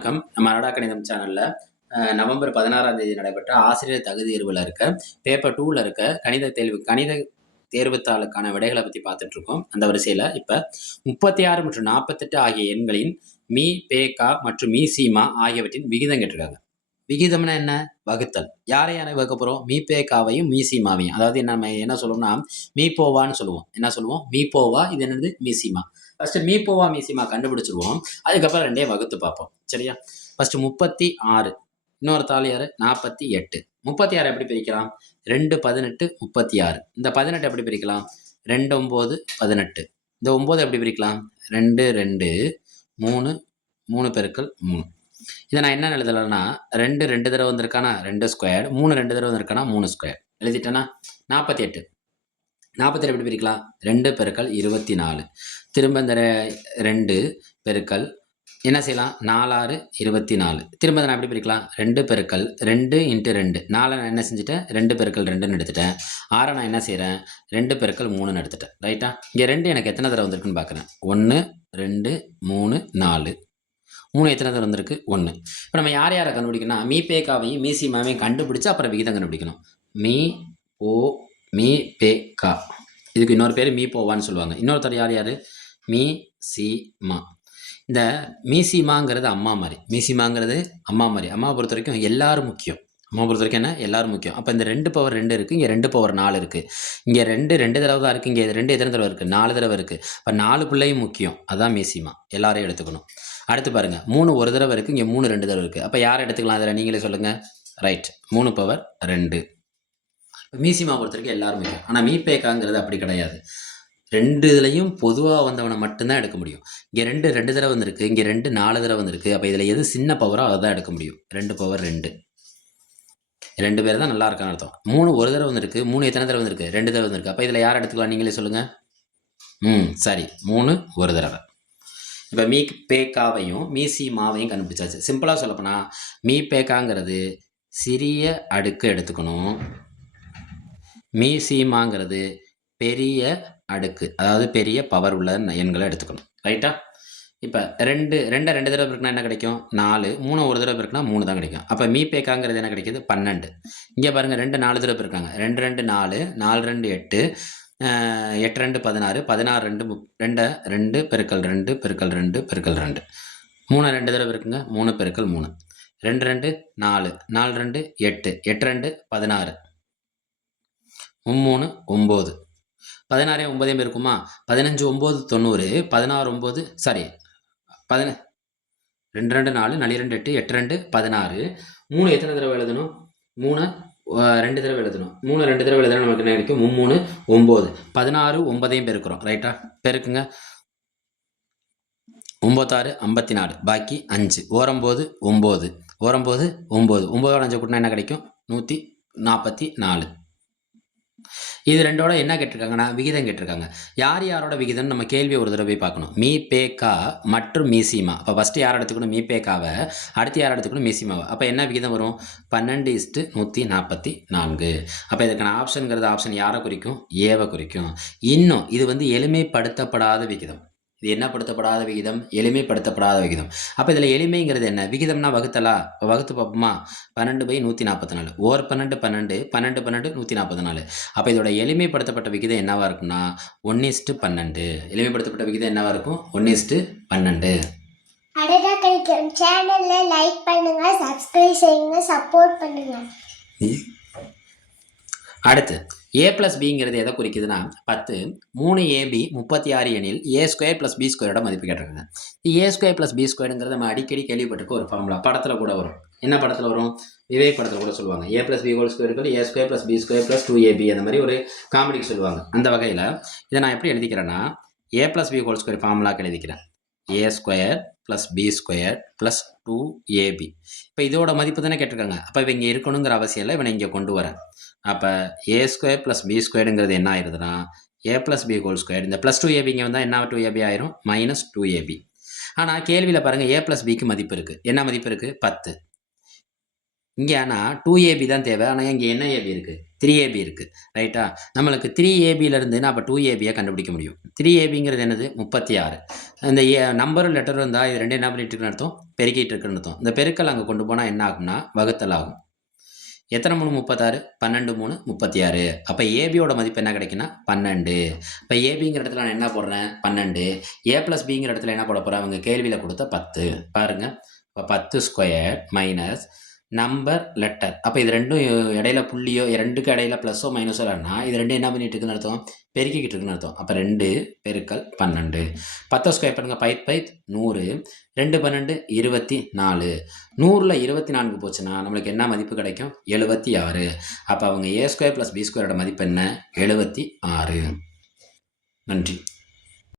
வணக்கம். நம்ம அனடா கணிதம் சேனலில் நவம்பர் பதினாறாம் தேதி நடைபெற்ற ஆசிரியர் தகுதி தேர்வில் இருக்க பேப்பர் டூவில் இருக்க கணித தேர்வு கணித தேர்வுத்தாளுக்கான விடைகளை பற்றி பார்த்துட்டு இருக்கோம். அந்த வரிசையில் இப்போ முப்பத்தி ஆறு மற்றும் நாற்பத்தெட்டு ஆகிய எண்களின் மீ பேகா மற்றும் மீ சீமா ஆகியவற்றின் விகிதம் கேட்டிருக்காங்க. விகிதம்னா என்ன? வகுத்தல். யாரை யாரை வகுக்க போகிறோம் மீபேக்காவையும் மீசிமாவையும் சீமாவையும் அதாவது நம்ம என்ன சொல்லுவோம்னா மீ போவான்னு சொல்லுவோம். என்ன சொல்லுவோம்? மீ போவா இது என்னது? மீசிமா ஃபஸ்ட்டு மீ போவா கண்டுபிடிச்சிருவோம். அதுக்கப்புறம் ரெண்டே வகுத்து பார்ப்போம். சரியா? ஃபஸ்ட்டு முப்பத்தி ஆறு. இன்னொரு தாள் யார்? நாற்பத்தி எட்டு. முப்பத்தி ஆறு எப்படி பிரிக்கலாம்? ரெண்டு பதினெட்டு முப்பத்தி ஆறு. இந்த பதினெட்டு எப்படி பிரிக்கலாம்? ரெண்டு ஒம்பது பதினெட்டு. இந்த ஒம்பது எப்படி பிரிக்கலாம்? ரெண்டு ரெண்டு மூணு மூணு பெருக்கள் மூணு. இதை நான் என்ன எழுதலைன்னா ரெண்டு ரெண்டு தடவை வந்திருக்கானா? ரெண்டு ஸ்கொயர் மூணு ரெண்டு தடவை வந்திருக்கானா? மூணு ஸ்கொயர் எழுதிட்டேன்னா நாற்பத்தி எட்டு. நாற்பத்தி எப்படி பிரிக்கலாம். ரெண்டு பெருக்கள் இருபத்தி நாலு. திரும்ப இந்த ரெண்டு பெருக்கள் என்ன செய்யலாம்? நாலாறு இருபத்தி நாலு. திரும்ப நான் எப்படி பிரிக்கலாம்? ரெண்டு பெருக்கள் ரெண்டு இன்ட்டு ரெண்டு. நாலை நான் என்ன செஞ்சுட்டேன்? ரெண்டு பெருக்கள் ரெண்டுன்னு எடுத்துட்டேன். ஆறை நான் என்ன செய்கிறேன் ரெண்டு பெருக்கள் மூணுன்னு எடுத்துட்டேன். ரைட்டா? இங்கே ரெண்டு எனக்கு எத்தனை தடவை வந்திருக்குன்னு பார்க்குறேன். ஒன்று ரெண்டு மூணு நாலு. மூணு எத்தனை தடவை வந்திருக்கு? ஒன்று. இப்போ நம்ம யார் யாரை கண்டுபிடிக்கணும் மீ பேக்காவையும் மீ சீமாவையும் கண்டுபிடிச்சு அப்புறம் விகிதம் கண்டுபிடிக்கணும். மீ ஓ மீ பே கா இதுக்கு இன்னொரு பேர் மீ போவான்னு சொல்லுவாங்க. இன்னொருத்தர் யார் யார்? மீ சி மா இந்த மீசிமாங்கிறது அம்மா மாதிரி. மீசிமாங்கிறது அம்மா மாதிரி. அம்மாவை பொறுத்த வரைக்கும் எல்லாரும் முக்கியம். அம்மா பொறுத்த வரைக்கும் என்ன? எல்லாரும் முக்கியம். அப்போ இந்த ரெண்டு பவர் ரெண்டு இருக்குது இங்கே ரெண்டு பவர் நாலு இருக்குது இங்கே ரெண்டு ரெண்டு தடவை தான் இருக்குது இங்கே ரெண்டு எத்தனை தடவை இருக்குது நாலு தடவை இருக்குது இப்போ நாலு பிள்ளையும் முக்கியம். அதுதான் மீசிமா எல்லாரையும் எடுத்துக்கணும். அடுத்து பாருங்கள் மூணு ஒரு தடவை இருக்குது இங்கே மூணு ரெண்டு தடவை இருக்குது அப்போ யார் எடுத்துக்கலாம்? அதில் நீங்களே சொல்லுங்கள் ரைட் மூணு பவர் ரெண்டு. மீசிமா பொறுத்த வரைக்கும் எல்லாரும் முக்கியம் ஆனால் மீபேக்காங்கிறது அப்படி கிடையாது. ரெண்டு இதுலையும் பொதுவாக வந்தவனை மட்டும்தான் எடுக்க முடியும். இங்கே ரெண்டு ரெண்டு தடவை வந்திருக்கு. இங்கே ரெண்டு நாலு தடவை வந்திருக்கு. அப்போ இதில் எது சின்ன பவரோ அதை தான் எடுக்க முடியும். ரெண்டு பவர் ரெண்டு. ரெண்டு பேர் தான் நல்லா இருக்கான்னு அர்த்தம். மூணு ஒரு தடவை வந்திருக்கு. மூணு எத்தனை தடவை வந்திருக்கு? ரெண்டு தடவை வந்திருக்கு. அப்போ இதில் யார் எடுத்துக்கலாம்? நீங்களே சொல்லுங்கள் ம் சரி. மூணு ஒரு தடவை. இப்போ மீ பேக்காவையும் மீசி மாவையும் கண்டுபிடிச்சாச்சு. சிம்பிளாக சொல்லப்போனால் மீ பேக்காங்கிறது சிறிய அடுக்கு எடுத்துக்கணும். மீசீமாங்கிறது பெரிய அடுக்கு. அதாவது பெரிய பவர் உள்ள எண்களை எடுத்துக்கணும். ரைட்டா இப்போ ரெண்டு ரெண்டை ரெண்டு தடவை இருக்குன்னா என்ன கிடைக்கும்? நாலு. மூணு ஒரு தடவை இருக்குன்னா மூணு தான் கிடைக்கும். அப்போ மீ பேக்காங்கிறது என்ன கிடைக்குது? பன்னெண்டு. இங்கே பாருங்கள் ரெண்டு நாலு தடவை இருக்காங்க ரெண்டு ரெண்டு நாலு. நாலு ரெண்டு எட்டு. எட்டு ரெண்டு பதினாறு. பதினாறு ரெண்டு ரெண்டை ரெண்டு பெருக்கல் ரெண்டு பெருக்கல் ரெண்டு பெருக்கல் ரெண்டு. மூணு ரெண்டு தடவை இருக்குங்க மூணு பெருக்கல் மூணு. ரெண்டு ரெண்டு நாலு. நாலு ரெண்டு எட்டு. எட்டு ரெண்டு பதினாறு. மும்மூணு ஒம்பது. பதினாறே ஒம்பதே இருக்குமா? பதினஞ்சு ஒம்பது தொண்ணூறு. பதினாறு ஒம்பது சாரி பதின ரெண்டு ரெண்டு நாலு நாலு ரெண்டு எட்டு எட்டு ரெண்டு பதினாறு. மூணு எத்தனை தடவை எழுதணும்? மூணு ரெண்டு தடவை எழுதணும். மூணு ரெண்டு தடவை எழுதணும் நமக்கு என்ன கிடைக்கும்? மும்மூணு ஒம்பது. பதினாறு ஒன்பதையும் பெருக்கிறோம் ரைட்டா பெருக்குங்க. ஒம்பத்தாறு ஐம்பத்தி நாலு பாக்கி அஞ்சு. ஓரம்போது ஒம்பது. ஓரம்போது ஒம்பது. ஒம்பதோட அஞ்சு கூட்டினா என்ன கிடைக்கும்? நூற்றி நாற்பத்தி நாலு. இது ரெண்டோட என்ன கேட்டிருக்காங்கன்னா விகிதம் கேட்டிருக்காங்க. யார் யாரோட விகிதம் நம்ம கேள்வி ஒரு தடவை போய் பார்க்கணும். மீ பேக்கா மற்றும் மீசிமா இப்போ ஃபஸ்ட்டு யார் எடுத்துக்கணும்? மீ பேக்காவை அடுத்து யார் எடுத்துக்கணும்? மீசிமாவை அப்போ என்ன விகிதம் வரும்? பன்னெண்டு இஸ்ட்டு நூற்றி நாற்பத்தி நான்கு. அப்போ இதுக்கான ஆப்ஷனுங்கிறது ஆப்ஷன் யாரை குறிக்கும்? ஏவை குறிக்கும். இன்னும் இது வந்து எளிமைப்படுத்தப்படாத விகிதம். இது என்ன படுத்தப்படாத விகிதம் எளிமைப்படுத்தப்படாத விகிதம். அப்போ இதில் எளிமைங்கிறது என்ன? விகிதம்னா வகுத்தலா? வகுத்து பார்ப்போமா? பன்னெண்டு பை நூற்றி நாற்பத்தி நாலு ஓர் பன்னெண்டு பன்னெண்டு பன்னெண்டு பன்னெண்டு நூற்றி நாற்பத்தி நாலு அப்போ இதோட எளிமைப்படுத்தப்பட்ட விகிதம் என்னவா இருக்கும்னா ஒன்னிஸ்ட்டு பன்னெண்டு. எளிமைப்படுத்தப்பட்ட விகிதம் என்னவா இருக்கும்? ஒன்னிஸ்ட்டு பன்னெண்டு. அடடா கிடைக்கும் சேனல்ல லைக் பண்ணுங்க சப்ஸ்கிரைப் செய்யுங்க சப்போர்ட் பண்ணுங்க. அடுத்து. ஏ ப்ளஸ் பிங்கிறது எதை குறிக்குதுன்னா பத்து மூணு ஏபி முப்பத்தி ஆறு எனில் ஏ ஸ்கொயர் ப்ளஸ் பி ஸ்கொயரோட மதிப்பு கேட்டிருக்காங்க. ஏ ஸ்கொயர் ப்ளஸ் பி ஸ்கொயருங்கிறது நம்ம அடிக்கடி கேள்விப்பட்டிருக்க ஒரு ஃபார்முலா படத்தில் கூட வரும். என்ன படத்தில் வரும்? விவேக் படத்தில் கூட சொல்லுவாங்க. ஏ ப்ளஸ் பி ஹோல் ஸ்கொயருக்கு A square plus B square plus two AB அந்த மாதிரி ஒரு காமெடிக்கு சொல்லுவாங்க. அந்த வகையில் இதை நான் எப்படி எழுதிக்கிறேன்னா A plus B whole square ஃபார்முலாக்கு எழுதிக்கிறேன். A square plus B square plus two AB இப்போ இதோட மதிப்பு தானே கேட்டிருக்காங்க. அப்போ இவங்க இங்கே இருக்கணுங்கிற அவசியம் இல்லை இவனை இங்கே கொண்டு வரேன். அப்போ ஏ ஸ்கொயர் ப்ளஸ் பி ஸ்கொயருங்கிறது என்ன ஆயிருதுன்னா A plus B whole square இந்த ப்ளஸ் டூ ஏபி இங்கே வந்தால் என்ன டூ ஏபி ஆயிரும்? மைனஸ் டூ ஏபி ஆனால் கேள்வியில் பாருங்கள் ஏ ப்ளஸ் பிக்கு மதிப்பு இருக்குது என்ன மதிப்பு இருக்குது பத்து. இங்கே ஆனால் டூ ஏபி தான் தேவை. ஆனால் இங்கே என்ன ஏபி இருக்குது த்ரீ ஏபி இருக்குது ரைட்டா நம்மளுக்கு த்ரீ ஏபியிலேருந்து நான் அப்போ டூ ஏபியை கண்டுபிடிக்க முடியும். த்ரீ ஏபிங்கிறது என்னது? முப்பத்தி ஆறு. இந்த ஏ நம்பரும் லெட்டரும் இருந்தால் இது ரெண்டு என்ன பண்ணிட்டு இருக்குன்னு அர்த்தம் பெருக்கிட்டு இருக்குன்னு அர்த்தம். இந்த பெருக்கல் அங்கே கொண்டு போனால் என்ன ஆகும்னா வகுத்தல் ஆகும். எத்தனை மூணு முப்பத்தாறு? பன்னெண்டு மூணு முப்பத்தி ஆறு. அப்போ ஏபியோட மதிப்பு என்ன கிடைக்குன்னா பன்னெண்டு. இப்போ ஏபிங்கிற இடத்துல நான் என்ன போடுறேன்? பன்னெண்டு. ஏ ப்ளஸ் பிங்கிற இடத்துல என்ன போட போகிறேன் அவங்க கேள்வியில் கொடுத்த பத்து. பாருங்கள் இப்போ பத்து ஸ்கொயர் மைனஸ் நம்பர் லெட்டர் அப்போ இது ரெண்டும் இடையில புள்ளியோ ரெண்டுக்கு இடையில ப்ளஸ்ஸோ மைனஸோ இல்லைன்னா இது ரெண்டும் என்ன பண்ணிட்டு இருக்குன்னு அர்த்தம்? பெருக்கிக்கிட்டு இருக்குன்னு அர்த்தம். அப்போ ரெண்டு பெருக்கல் பன்னெண்டு. பத்தை ஸ்கொயர் பண்ணுங்க. பைத் பைத் நூறு. ரெண்டு பன்னெண்டு இருபத்தி நாலு. நூறில் இருபத்தி நான்கு போச்சுன்னா நம்மளுக்கு என்ன மதிப்பு கிடைக்கும்? எழுபத்தி ஆறு. அப்போ அவங்க ஏ ஸ்கொயர் ப்ளஸ் பி ஸ்கொயரோட மதிப்பு என்ன? எழுபத்தி ஆறு. நன்றி.